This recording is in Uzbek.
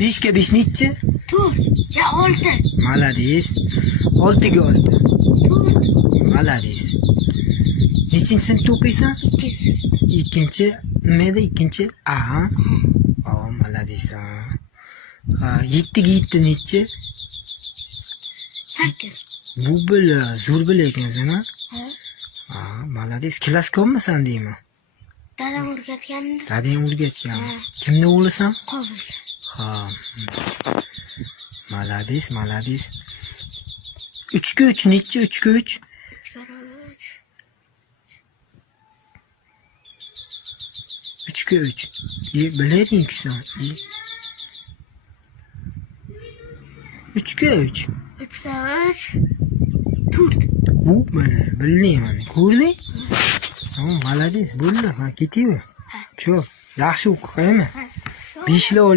5'ga 5 nechi? 4 ya 6. Malades. 6'ga 6. 4 Malades. Nechinchi sinfda o'qiysan? 2. Ikkinchi nima edi? Ikkinchi A. Malades. Ha, 7'ga 7 nechi? 8. Bu bila, zo'r bila ekansan, ha? Ha? Malades. Klass ko'pmisan deyman? Dadam o'rgatgandi. Dadang o'rgatgan. Ha. Kimni o'g'lisan? Qobil. Ha. Malades, malades. 3'ga 3 nechi? 3'ga 3? 3'ga 3. Bilading-ku sen. 3'ga 3. 3'ga 3. 4. Bu mana bilmayman. Ko'rding? Malades, bo'ldi. Ha, ketaver. Cho'p. Yaxshi o'qi, qaymi? 5 lar